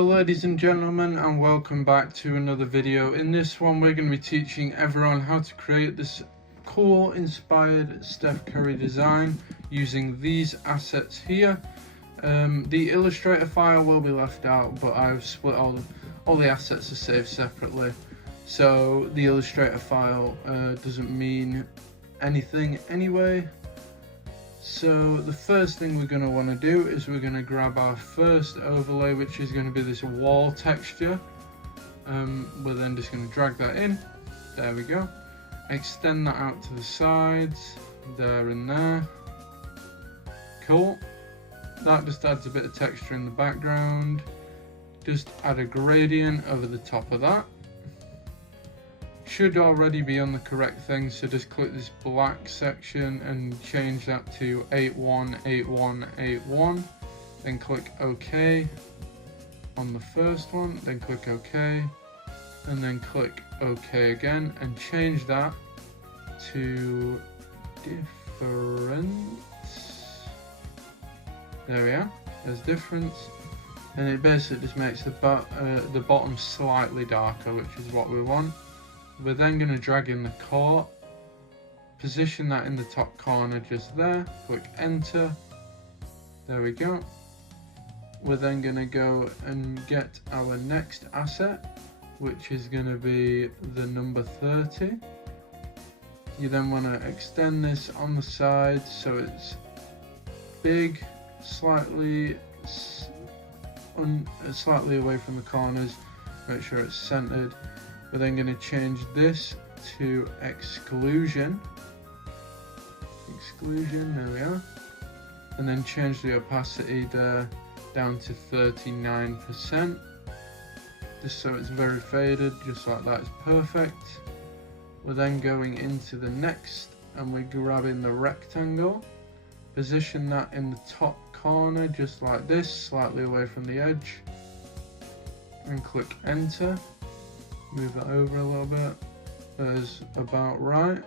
Hello ladies and gentlemen, and welcome back to another video. In this one we're going to be teaching everyone how to create this cool inspired Steph Curry design using these assets here. The Illustrator file will be left out, but I've split all the assets are saved separately, so the Illustrator file doesn't mean anything anyway. So the first thing we're going to want to do is we're going to grab our first overlay, which is going to be this wall texture. We're then just going to drag that in. There we go. Extend that out to the sides, there and there. Cool. That just adds a bit of texture in the background. Just add a gradient over the top of that. Should already be on the correct thing, so just click this black section and change that to 818181, then click OK on the first one, then click OK, and then click OK again, and change that to difference. There we are, there's difference, and it basically just makes the bottom slightly darker, which is what we want. We're then going to drag in the core, position that in the top corner just there, click enter, there we go. We're then going to go and get our next asset, which is going to be the number 30. You then want to extend this on the side so it's big, slightly away from the corners, make sure it's centered. We're then going to change this to exclusion, there we are, and then change the opacity there down to 39%, just so it's very faded, just like that is perfect. We're then going into the next and we're grabbing the rectangle, position that in the top corner just like this, slightly away from the edge, and click enter. Move it over a little bit, that is about right.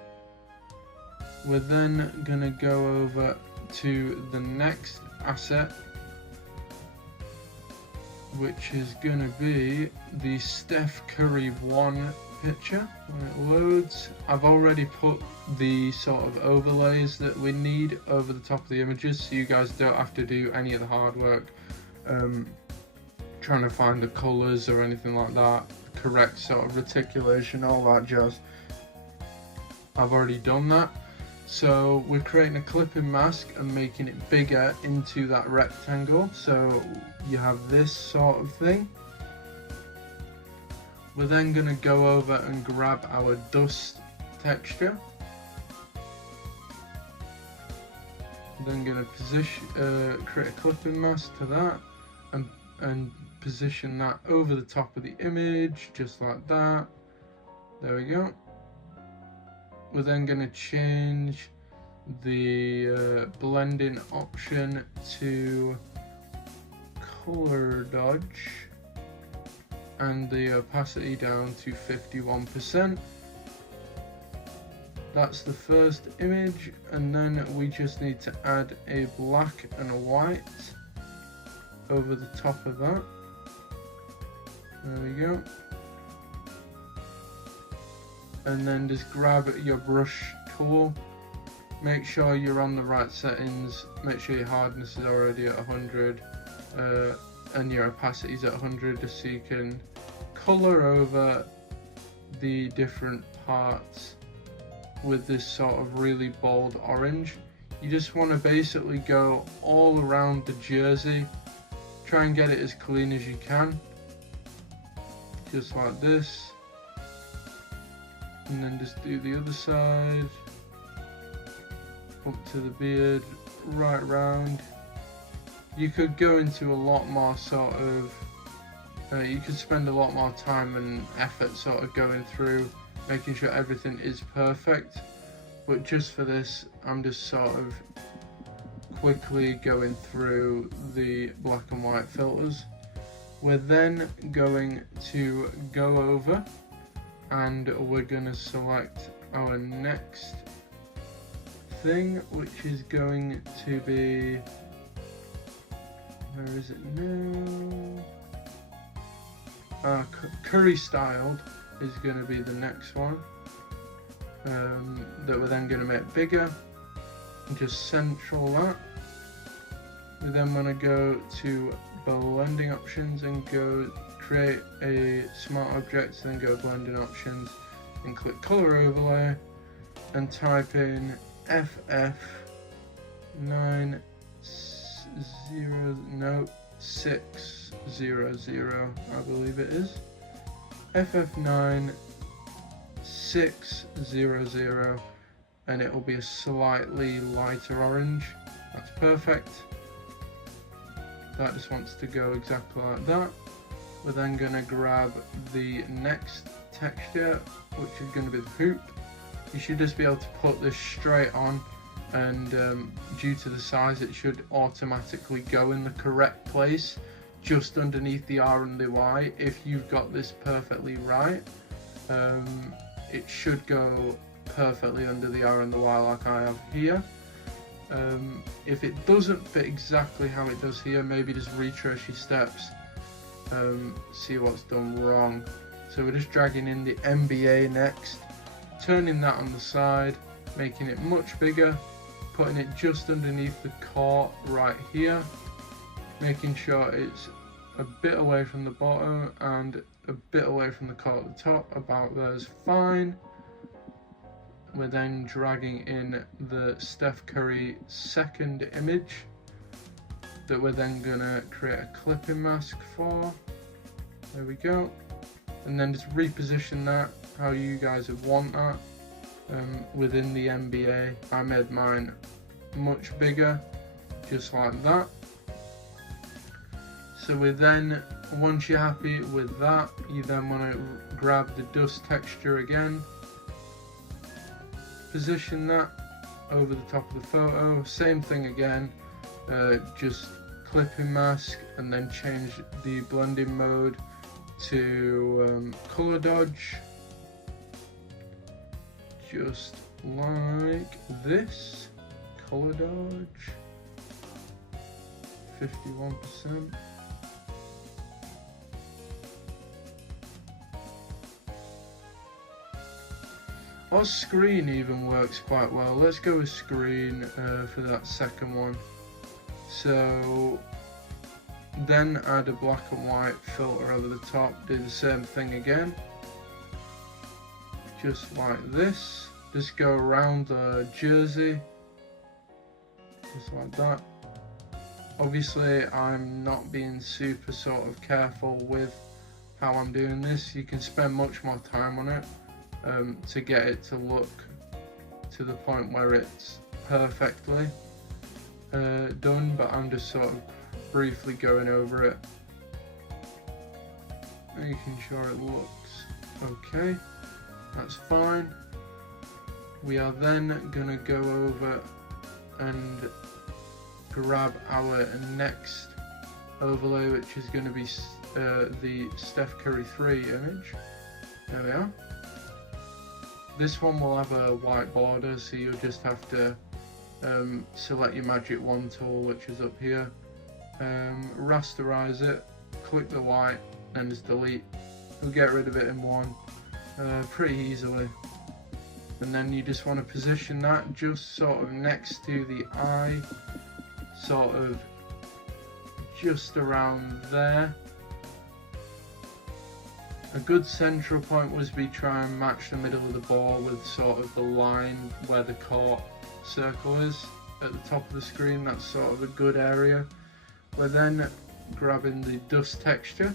We're then going to go over to the next asset, which is going to be the Steph Curry 1 picture. When it loads, I've already put the sort of overlays that we need over the top of the images, so you guys don't have to do any of the hard work trying to find the colours or anything like that, correct sort of reticulation, all that jazz. I've already done that. So we're creating a clipping mask and making it bigger into that rectangle, so you have this sort of thing. We're then going to go over and grab our dust texture. Then going to position, create a clipping mask to that, and position that over the top of the image, just like that. There we go. We're then going to change the blending option to color dodge and the opacity down to 51%. That's the first image, and then we just need to add a black and a white over the top of that. There we go. And then just grab your brush tool, make sure you're on the right settings, make sure your hardness is already at 100 and your opacity is at 100, just so you can colour over the different parts with this sort of really bold orange. You just want to basically go all around the jersey, try and get it as clean as you can, just like this, and then just do the other side, up to the beard, right round. You could go into a lot more sort of, you could spend a lot more time and effort sort of going through, making sure everything is perfect, but just for this, I'm just sort of quickly going through the black and white filters. We're then going to go over and we're going to select our next thing, which is going to be, where is it now? curry styled is going to be the next one that we're then going to make bigger and just central that. We then want to go to blending options and go create a smart object, then go blending options and click color overlay and type in FF600, I believe it is. FF9600, and it will be a slightly lighter orange. That's perfect. That just wants to go exactly like that. We're then going to grab the next texture, which is going to be the hoop. You should just be able to put this straight on, and due to the size it should automatically go in the correct place just underneath the R and the Y. If you've got this perfectly right, it should go perfectly under the R and the Y like I have here. If it doesn't fit exactly how it does here, maybe just retrace your steps, see what's done wrong. So we're just dragging in the NBA next, turning that on the side, making it much bigger, putting it just underneath the court right here, making sure it's a bit away from the bottom and a bit away from the court at the top. About there is fine. We're then dragging in the Steph Curry second image that we're then gonna create a clipping mask for. There we go. And then just reposition that how you guys would want that within the NBA. I made mine much bigger, just like that. So we then, once you're happy with that, you then want to grab the dust texture again, position that over the top of the photo, same thing again, just clipping mask, and then change the blending mode to color dodge, just like this. Color dodge 51%. Or screen even works quite well. Let's go with screen for that second one. So then add a black and white filter over the top, do the same thing again, just like this. Just go around the jersey, just like that. Obviously I'm not being super sort of careful with how I'm doing this. You can spend much more time on it to get it to look to the point where it's perfectly done, but I'm just sort of briefly going over it, making sure it looks okay. That's fine. We are then gonna go over and grab our next overlay, which is going to be the Steph Curry 3 image. There we are. This one will have a white border, so you'll just have to select your magic wand tool, which is up here, rasterize it, click the white, and just delete. You'll get rid of it in one pretty easily. And then you just want to position that just sort of next to the eye, sort of just around there. A good central point was we try and match the middle of the ball with sort of the line where the court circle is at the top of the screen. That's sort of a good area. We're then grabbing the dust texture.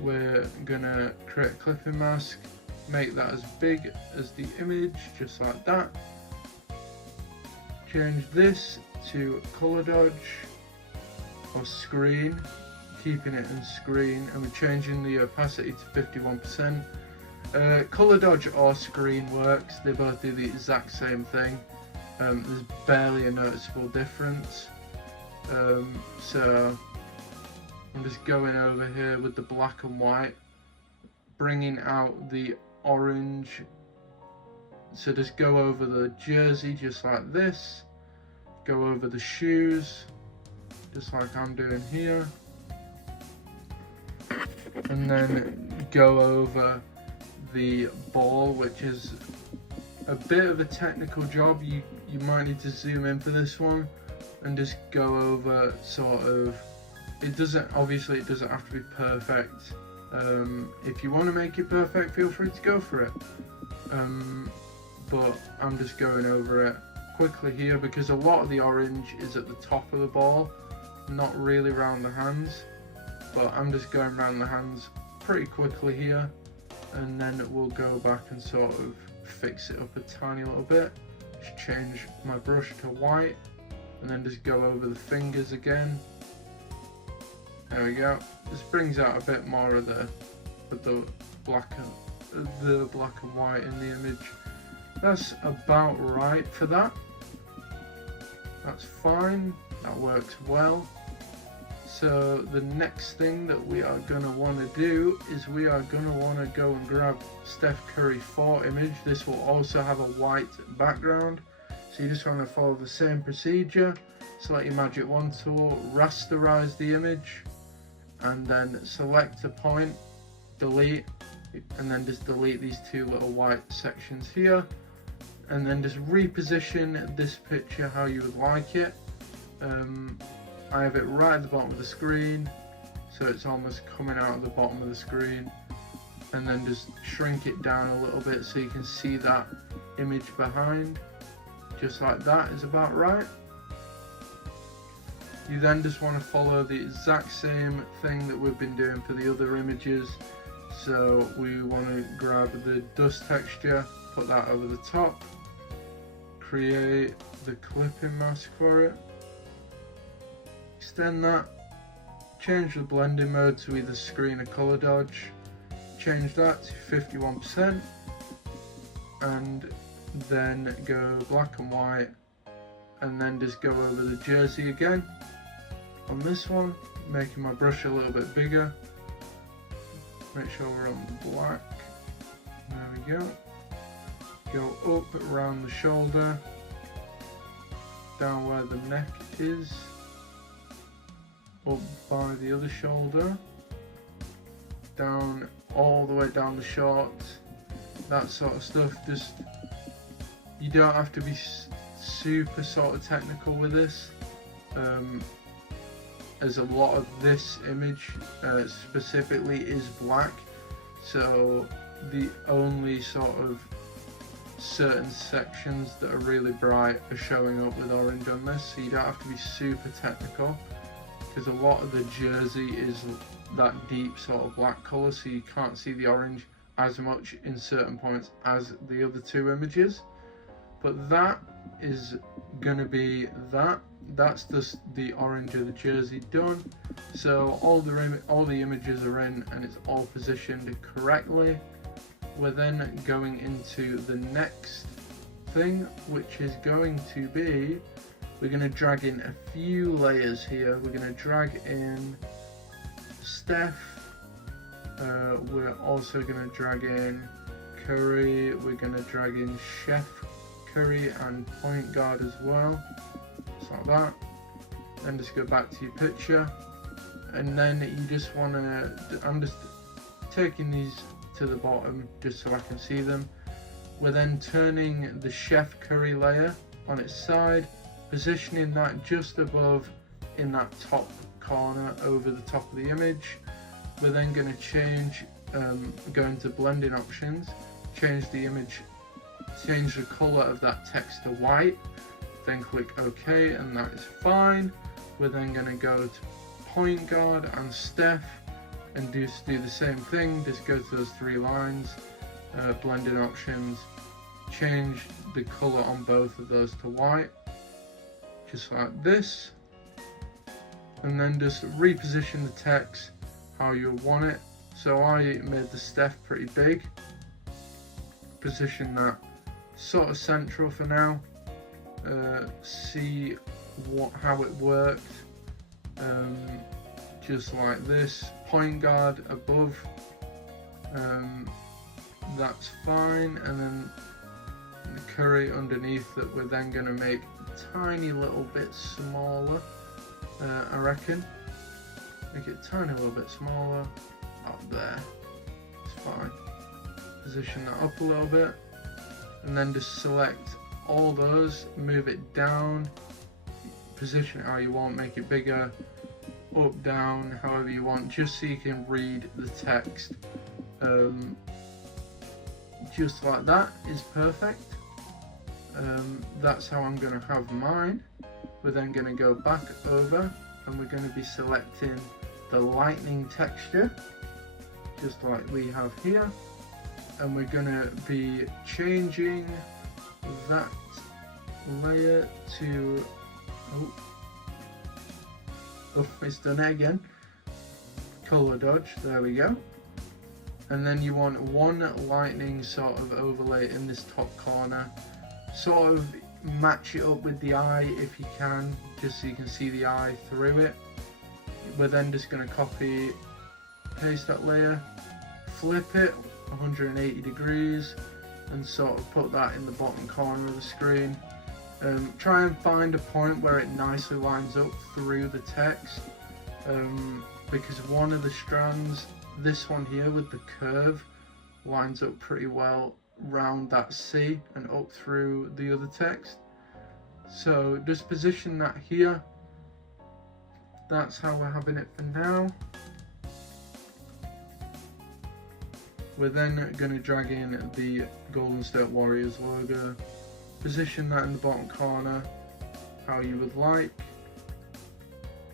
We're gonna create a clipping mask, make that as big as the image, just like that. Change this to color dodge or screen, keeping it in screen, and we're changing the opacity to 51%. Color dodge or screen works, they both do the exact same thing. There's barely a noticeable difference. So I'm just going over here with the black and white, bringing out the orange. So just go over the jersey just like this, go over the shoes just like I'm doing here, and then go over the ball, which is a bit of a technical job. You might need to zoom in for this one and just go over sort of, it doesn't have to be perfect. If you want to make it perfect, feel free to go for it, but I'm just going over it quickly here because a lot of the orange is at the top of the ball, not really around the hands, but I'm just going around the hands pretty quickly here, and then we'll go back and sort of fix it up a tiny little bit. Just change my brush to white and then just go over the fingers again. There we go. This brings out a bit more of the black and white in the image. That's about right for that. That's fine, that works well. So the next thing that we are going to want to do is we are going to want to go and grab Steph Curry 4 image. This will also have a white background. So you just want to follow the same procedure. Select your Magic Wand tool, rasterize the image, and then select a point, delete, and then just delete these two little white sections here. And then just reposition this picture how you would like it. I have it right at the bottom of the screen, so it's almost coming out at the bottom of the screen, and then just shrink it down a little bit so you can see that image behind. Just like that is about right. You then just want to follow the exact same thing that we've been doing for the other images. So we want to grab the dust texture, put that over the top, create the clipping mask for it, extend that, change the blending mode to either screen or color dodge, change that to 51%, and then go black and white, and then just go over the jersey again on this one, making my brush a little bit bigger. Make sure we're on the black. There we go. Go up around the shoulder, down where the neck is, up by the other shoulder, down all the way down the shorts, that sort of stuff. Just, you don't have to be super sort of technical with this, as a lot of this image specifically is black, so the only sort of certain sections that are really bright are showing up with orange on this, so you don't have to be super technical, because a lot of the jersey is that deep sort of black colour, so you can't see the orange as much in certain points as the other two images. But that is going to be that's just the orange of the jersey done. So all the images are in and it's all positioned correctly. We're then going into the next thing, which is going to be, we're going to drag in a few layers here. We're going to drag in Steph, we're also going to drag in Curry, we're going to drag in Chef Curry and point guard as well, just like that. Then just go back to your picture, and then you just want to, I'm just taking these to the bottom just so I can see them. We're then turning the Chef Curry layer on its side, positioning that just above in that top corner over the top of the image. We're then going to change, go into blending options, change the image, change the color of that text to white, then click OK, and that is fine. We're then going to go to point guard and Steph and just do the same thing, just go to those three lines, blending options, change the color on both of those to white, just like this, and then just reposition the text how you want it. So I made the Steph pretty big, position that sort of central for now, see how it worked, just like this. Point guard above, that's fine, and then the Curry underneath that we're then going to make a tiny little bit smaller, I reckon. Make it a tiny little bit smaller, up there. It's fine. Position that up a little bit, and then just select all those, move it down, position it how you want, make it bigger, up, down, however you want, just so you can read the text. Just like that is perfect. That's how I'm going to have mine. We're then going to go back over and we're going to be selecting the lightning texture, just like we have here, and we're going to be changing that layer to, oh, it's done it again, color dodge, there we go. And then you want one lightning sort of overlay in this top corner, sort of match it up with the eye if you can, just so you can see the eye through it. We're then just going to copy, paste that layer, flip it 180 degrees and sort of put that in the bottom corner of the screen. Try and find a point where it nicely lines up through the text, because one of the strands, this one here with the curve, lines up pretty well round that C and up through the other text. So just position that here. That's how we're having it for now. We're then going to drag in the Golden State Warriors logo, position that in the bottom corner how you would like,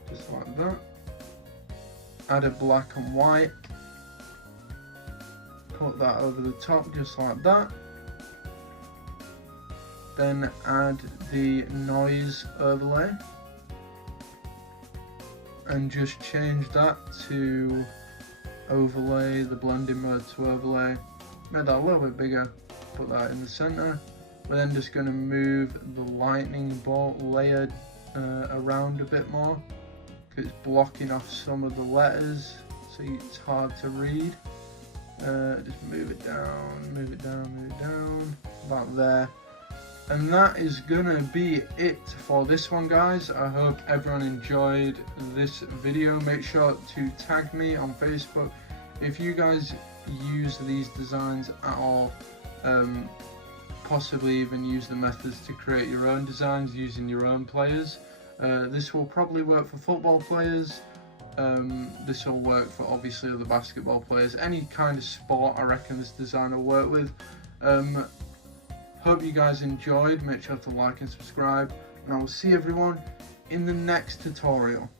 just like that. Add a black and white, put that over the top just like that. Then add the noise overlay and just change that to overlay, the blending mode to overlay. Make that a little bit bigger, put that in the center. We're then just going to move the lightning bolt layer around a bit more, because it's blocking off some of the letters, so it's hard to read. Just move it down, move it down, move it down, about there. And that is gonna be it for this one, guys. I hope everyone enjoyed this video. Make sure to tag me on Facebook if you guys use these designs at all. Possibly even use the methods to create your own designs using your own players. This will probably work for football players. This will work for obviously other basketball players. Any kind of sport, I reckon this design will work with. Hope you guys enjoyed. Make sure to like and subscribe, and I will see everyone in the next tutorial.